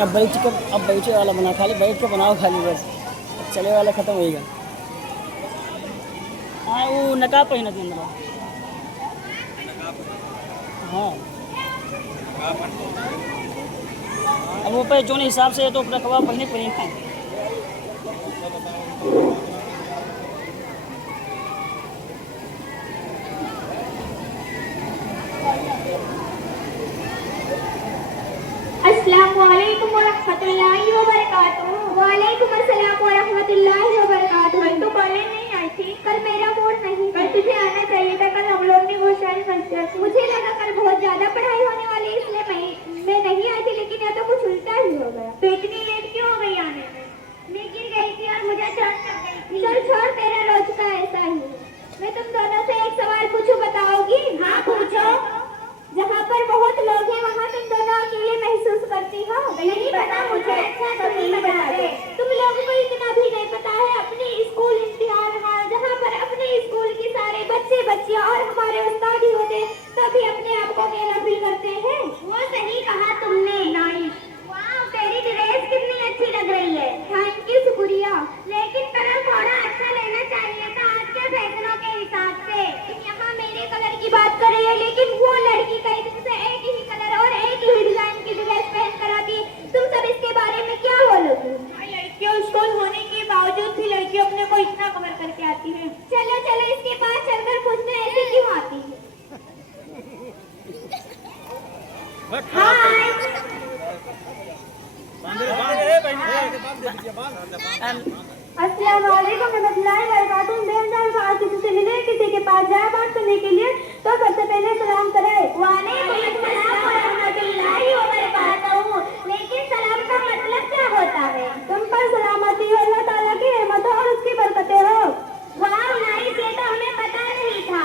अब बैठे वाला बना, खाली बैठ के बनाओ खाली बस, चले वाला ख़त्म होएगा। हाँ वो नकाब पहना थी अंदर। हाँ अब वो पे जो हिसाब से तो रखवा पहने पहनता है। अस्सलामुअलैकुम वरहमतुल्लाहि वबरकातुहू। वालेकुम अस्सलाम वरहमतुल्लाहि वबरकातुहू। कल तो कॉलेज नहीं आई थी? कल मेरा मूड नहीं, कल तुझे आना चाहिए था। कल हम लोग ने वो शायद फंस, मुझे लगा कल बहुत ज्यादा पढ़ाई होने वाली, इसलिए मैं नहीं आई थी, लेकिन यह तो कुछ उल्टा ही हो गया। तो इतनी लेट क्यों हो गई आने में? मैं गिर गई थी और मुझे चोट लग गई थी। चल छोड़, तेरा रोज का ऐसा ही। मैं तुम दोनों से एक सवाल पूछूं, बताओगी? हाँ पूछो। जहाँ पर बहुत लोग हैं वहाँ तुम दोनों अकेले महसूस करती हो? नहीं पता मुझे। अच्छा तुम ही बता दे। तुम लोगों को इतना भी नहीं पता है अपने स्कूल इम्तिहान हाल, जहाँ पर अपने स्कूल के सारे बच्चे बच्चियाँ और हमारे उस्ताद ही होते तभी अपने आप को अकेला फील करते हैं। वो सही कहा तुमने। नाइस। वाह तेरी ड्रेस कितनी अच्छी लग रही है। थैंक यू, शुक्रिया। लेकिन कलर थोड़ा अच्छा लेना चाहिए था आज के फैशनों के हिसाब से। तुम यहाँ मेरे कलर की बात कर रही हो, लेकिन वो लड़की कई दिन से एक ही कलर और एक ही डिजाइन की ड्रेस पहन कर आती। तुम सब इसके बारे में क्या बोलोगी? लड़कियों स्कूल होने के बावजूद भी लड़कियों अपने को इतना कवर करके आती है। चलो चलो इसके पास चलकर पूछते हैं ऐसे क्यों आती है। अस्सलाम वालेकुम रहमतुल्लाहि व बरकातुहू। बेहतर बात किसी से मिले, किसी के पास जाए बात करने के लिए तो सबसे पहले सलाम करे। वालेकुम अस्सलाम व रहमतुल्लाहि व बरकातुहू। लेकिन सलाम का मतलब क्या होता है? तुम पर सलामती हो, अल्लाह ताला की रहमत हो और उसकी बरकतें हो। वाह नाइस, ये तो हमें पता नहीं था।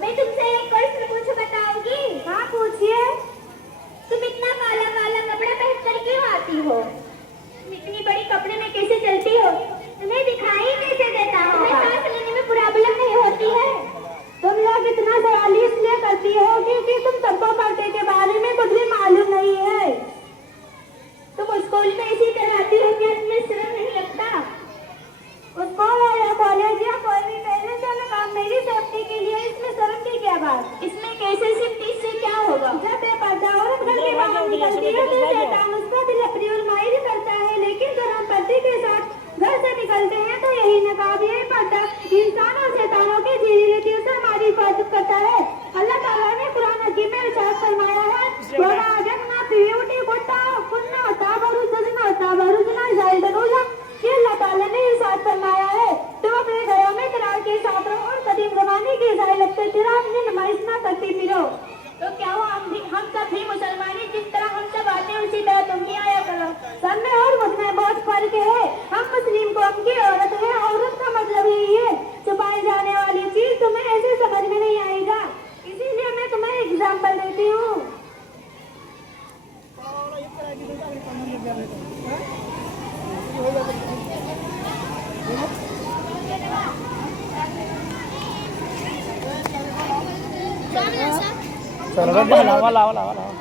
मैं तुमसे एक क्वेश्चन पूछूं, बताओगी? हाँ पूछिए। तुम इतना काला काला कपड़ा पहनकर क्यों आती हो? इतनी बड़ी कपड़े में कैसे चलती हो? तुम्हें दिखाई कैसे देता होगा? सांस लेने में प्रॉब्लम नहीं होती है? तुम लोग इतना सवाल इसलिए करती हो क्योंकि तुम सबको पर्दे के बारे में कुछ भी मालूम नहीं है। तुम स्कूल में इसी तरह आती हो, क्या तुम्हें शर्म नहीं लगता? स्कूल या कॉलेज या कोई भी पहले चलो काम, मेरी सेफ्टी के लिए इसमें शर्म की क्या बात? इसमें कैसे सेफ्टी से क्या होगा? जब बेपर्दा औरत घर के बाहर निकलती है तो शैतान उसका दिल अपनी उलमाई करता है, लेकिन जब हम पर्दे के साथ घर से निकलते हैं तो यही नकाब, यही पर्दा इंसान और शैतानों की जीरी रीतियों से हमारी हिफाजत करता है। अल्लाह ताला ने कुरान हकीम में इरशाद फरमाया है, वला जन्ना ब्यूटी कुत्ता कुन्ना ताबरु सजना ताबरुजना जाइदनुला। ये अल्लाह ताला ने इरशाद फरमाया है, तुम अपने घरों में तरार के साथ रहो और कदीम ज़माने के ईसाई लगते तेरा अपनी नमाज ना करती फिरो। तो क्या हुआ, हम सब भी मुसलमान, जिस तरह हम सब आते हैं उसी तरह तुम भी आया करो। सब में और मुझ में बहुत फर्क है। हम मुस्लिम कौम की औरत है, औरत का मतलब यही है छुपाई जाने वाली चीज तुम्हें ऐसे समझ में नहीं आएगा, इसीलिए मैं तुम्हें एग्जाम्पल देती हूँ। लावा लावा लावा लावा।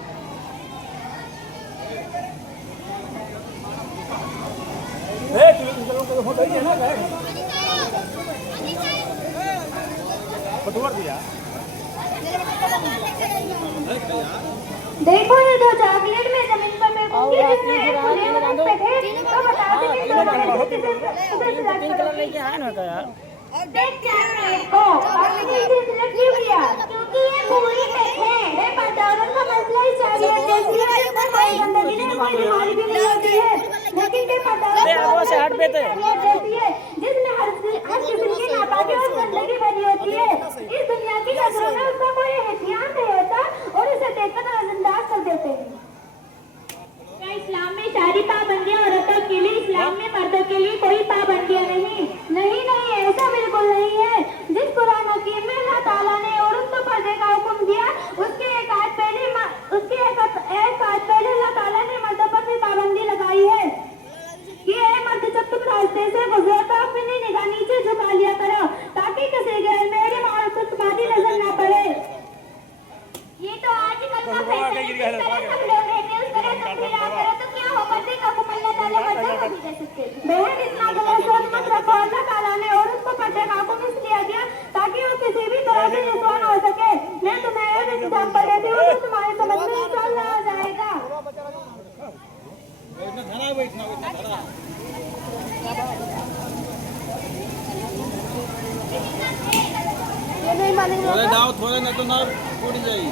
देखो ये दो चॉकलेट में जमीन पर मैं तो बता देख क्या को क्योंकि ये पूरी है पटावन का मसला ही कोई गंदगी नहीं, कोई बीमारी भी नहीं होती है, लेकिन ये पटावन से हट पेते जिसमें हर किस्म की नापाकी और गंदगी भरी होती है। इस दुनिया की नजरों में उसका कोई एहतियाम नहीं होता और उसे देखकर नजरअंदाज कर देते हैं। क्या इस्लाम में सारी पाबंदियां औरतों के लिए, इस्लाम में मर्दों के लिए कोई पाबंदियां नहीं? नहीं नहीं, ऐसा बिल्कुल नहीं है। जिस कुरान हकीम में अल्लाह ताला ने औरत को पर्दे का हुक्म दिया, उसके एक आयत पहले अल्लाह ताला ने मर्दों पर भी पाबंदी लगाई है कि ए मर्द, जब तुम रास्ते से गुजरो नहीं मानेंगे थोड़े दाओ थोड़े न तो ना टूट जाएगी।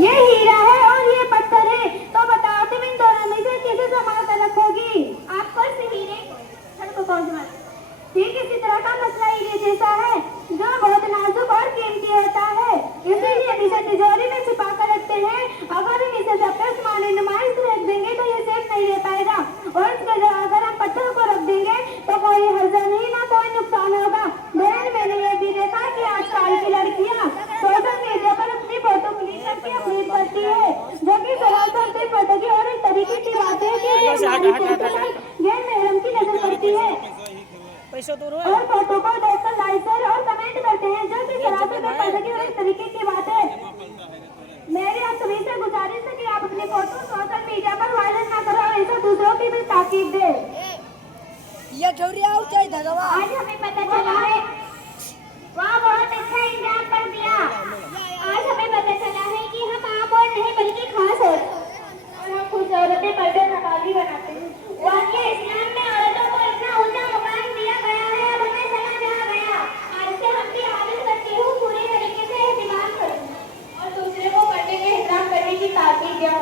ये हीरा है और ये पत्थर है, तो बताओ तुम इन दोनों में से किसे संभाल कर रखोगी? आपको इस हीरे को कौन संभाल? ठीक इसी तरह का मसला हीरे जैसा है जो बहुत नाजुक और कीमती होता है, इसीलिए इसे तिजोरी में छुपा कर रखते हैं। अगर हम इसे सबके सामने नुमाइश रख देंगे तो ये सेफ नहीं रह पाएगा, और इसके अगर हम पत्थर को रख देंगे तो कोई हर्जा नहीं, ना कोई नुकसान होगा। बहन मैंने ये भी देखा कि आजकल की लड़कियां सोशल मीडिया पर अपनी फोटो क्लिक करके अपलोड करती है, जो कि सरासर फोटो की और एक तरीके की बात है कि गैर महरम की नजर पड़ती है पैसा तो और फोटो को देखकर लाइक शेयर और कमेंट करते हैं, जो कि सरासर बेपर्दगी और एक तरीके की बात है। मेरी आप सभी से गुजारिश है कि आप अपनी फोटो सोशल मीडिया पर वायरल ना करो और ऐसे दूसरों की भी ताकीद दे। ये ठौरिया हो चाहे धगवा। आज हमें पता चला है, वाह बहुत अच्छा इंतजाम कर दिया। आज हमें पता चला है कि हम आप और नहीं बल्कि खास और हम खुद औरतें पर्दे नकाबी बनाते हैं। वाकई इस्लाम में औरतों को इतना ऊंचा मुकाम दिया गया है, अब हमें समझ आ गया। आज से हम भी आदत करती हूँ पूरी तरीके से एहतिमाम करूँ और दूसरे को करने के एहतराम करने की ताकीद दिया।